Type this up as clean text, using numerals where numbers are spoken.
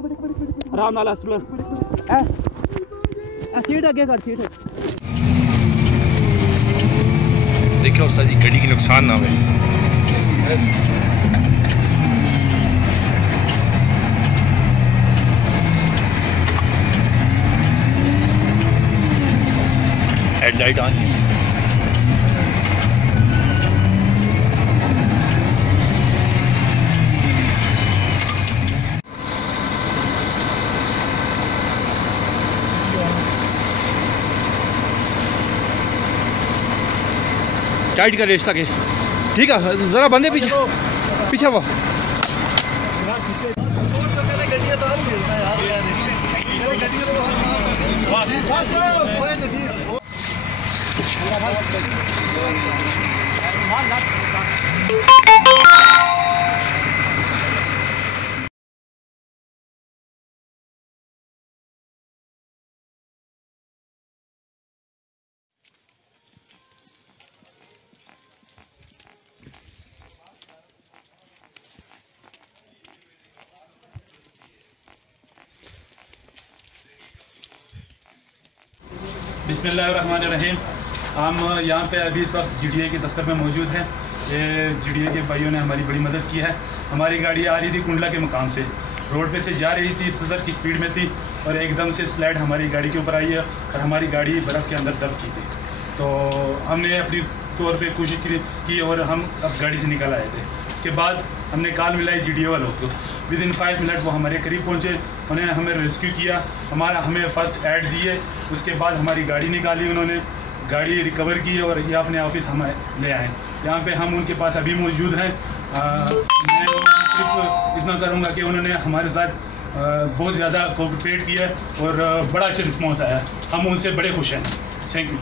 आराम नाल सीट अगे कर सीट। देखिए उस्ताद जी गड्डी की नुकसान ना हुए। हेडलाइट ऑन है। टाइट कर रेस्ता के ठीक है जरा बंदे पीछे पीछे वो बिस्मिल्लाहिर्रहमानिर्रहीम। हम यहाँ पे अभी इस वक्त GDA के दफ्तर में मौजूद हैं। ये GDA के भाइयों ने हमारी बड़ी मदद की है। हमारी गाड़ी आ रही थी कुंडला के मकाम से, रोड पे से जा रही थी, 70 की स्पीड में थी और एकदम से स्लाइड हमारी गाड़ी के ऊपर आई है और हमारी गाड़ी बर्फ़ के अंदर दब की थी। तो हमने अपनी तौर पे कोशिश की और हम अब गाड़ी से निकल आए थे। उसके बाद हमने कॉल मिलाई GDA वालों को। विदिन 5 मिनट वो हमारे करीब पहुँचे, उन्होंने हमें रेस्क्यू किया, हमें फर्स्ट एड दिए। उसके बाद हमारी गाड़ी निकाली, उन्होंने गाड़ी रिकवर की और ये अपने ऑफिस हम ले आए। यहाँ पे हम उनके पास अभी मौजूद हैं। मैं सिर्फ इतना करूँगा कि उन्होंने हमारे साथ बहुत ज़्यादा कोऑपरेट किया और बड़ा अच्छा रिस्पॉन्स आया। हम उनसे बड़े खुश हैं। Thank you.